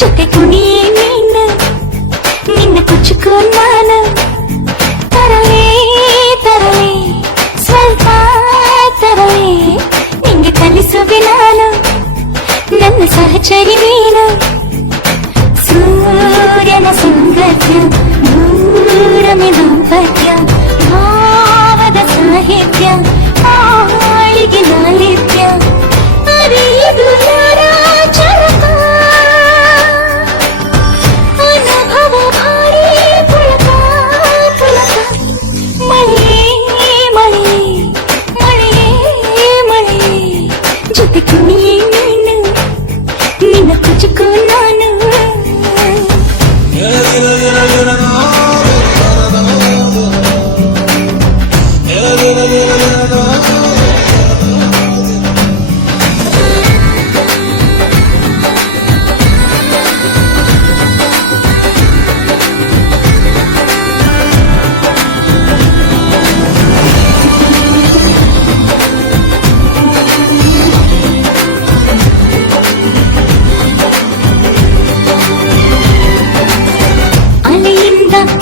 ಜೊತೆ ಕುಣಿಯೇ ನೀನು ನಿನ್ನ ಕುಚ್ಚುಕೋ ನಾನು ತರಲೇ ತರಲೇ ಸ್ವಲ್ಪ ತರಲೇ ನಿಂಗೆ ಕಲಿಸುವೆ ನಾನು ನನ್ನ ಸಹಚರಿ ನೀನು ಸೂರ್ಯನ ಸಂಗತ್ಯ ದೂರಮೆ ದಾಂಪತ್ಯ ಭಾವದ ಸಾಹಿತ್ಯ ಆಳಿಗೆ ಲಾಲಿತ್ಯ ಅರಿದು ಯಾರ ಚರಕ ಅನುಭವ ಭಾರಿ ಪುಳಕ ಪುಳಕ ಮಳೆ ಮಳೆ ಮಳೆ ಮಳೆ ಜೊತೆ ಕುಣಿಯೇ ನೀನು ನಿನ್ನ ಕುಚುಕು ನಾನು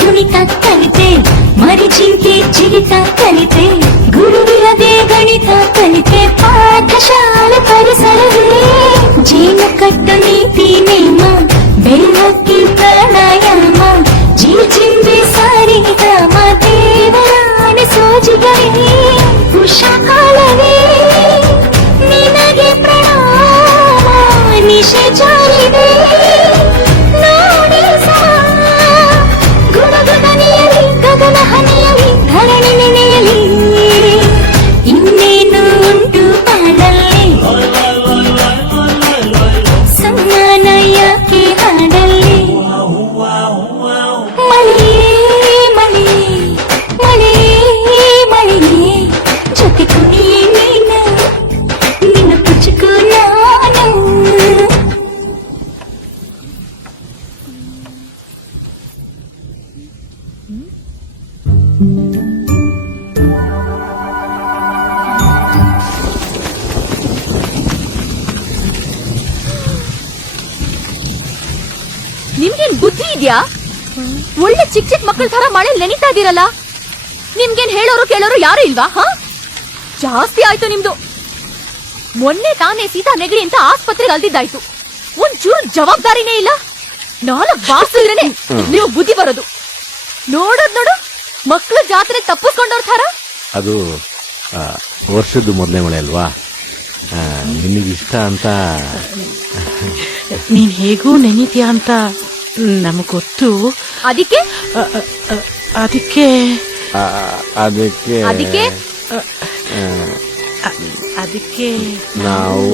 ಕುಣಿತ ಕಲಿತೆ ಮರಿ ಜಿಂಕೆ ಜಿಗಿತ ಕಲಿತೆ ಗುರುವಿರದೆ ಗಣಿತ ಕಲಿತೆ ಪಾಠಶಾಲೆ ಪರಿಸರವೇ ಜೀನ ಕಟ್ಟು ನೀತಿ ನೇಮ ಬೆಳಕಿ ಪ್ರಾಣಾಯಾಮ ಜಿಂಬೆ ಸಾರಿಗಮ ದೇವರಾಣೆ ಸೋಜಿಗವೇ ಉಷಾಕಾಲವೇ ನಿನಗೆ ಪ್ರಣಾಮ ನಿಶೆ ಜಾರಿದೆ ಹನಿಯಲಿ ಧರಣಿ ನೆನೆಯಲಿ ಇನ್ನೇನು ಉಂಟು ಪಾಡಲ್ಲಿ ಸಮ್ಮಾನ ಯಾಕೆ ಹಾಡಲ್ಲಿ ಮಳೆ ಮಳೆ ಮಳೆ ಮಳೆ ಜೊತೆ ಕುಣಿಯೇ ನೀನು ನಿನ್ನ ಕುಚುಕು ನಾನು ನಿಮ್ಗೇನ್ ಬುದ್ಧಿ ಇದ್ಯಾ? ಒಳ್ಳೆ ಚಿಕ್ಕ ಚಿಕ್ಕ ಮಕ್ಕಳ ತರ ಮಳೆ ನೆನೀತಾ ಇದೀರಲ್ಲ. ನಿಮ್ಗೇನ್ ಹೇಳೋರು ಕೇಳೋರು ಯಾರು ಇಲ್ವಾ? ಜಾಸ್ತಿ ಆಯ್ತು ನಿಮ್ದು. ಮೊನ್ನೆ ತಾನೇ ಸೀತಾ ನೆಗಡಿ ಅಂತ ಆಸ್ಪತ್ರೆಗೆ ಅಲ್ದಿದ್ದಾಯ್ತು. ಒಂಚೂರು ಜವಾಬ್ದಾರಿನೇ ಇಲ್ಲ. 4 ಬಾರ್ಸಿದ್ರೇನೆ ನೀವು ಬುದ್ಧಿ ಬರೋದು. ನೋಡೋದ್ ನೋಡು, ಮಕ್ಕಳು ಜಾತ್ರೆ ತಪ್ಪಿಸ್ಕೊಂಡವ್ರ ತರ. ಅದು ವರ್ಷದ ಮೊದಲನೇ ಮಳೆ ಅಲ್ವಾ, ನಿನಗಿಷ್ಟ ಅಂತ. ನೀನ್ ಹೇಗೂ ನೆನೀತೀಯ ಅಂತ ನಮಗ್ ಗೊತ್ತು. ಅದಕ್ಕೆ ಅದಕ್ಕೆ ಅದಕ್ಕೆ ಅದಕ್ಕೆ ಅದಕ್ಕೆ ನಾವು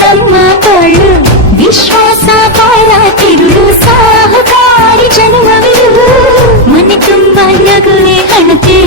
ನಮ್ಮ ಬಾಳು ವಿಶ್ವಾಸ ಬಾಳ ತಿರುಳು ಸಾಹುಕಾರಿ ಜನ್ಮವಿರು ಮನೆ ತುಂಬ ನಗುವೆ ಹಣತೆ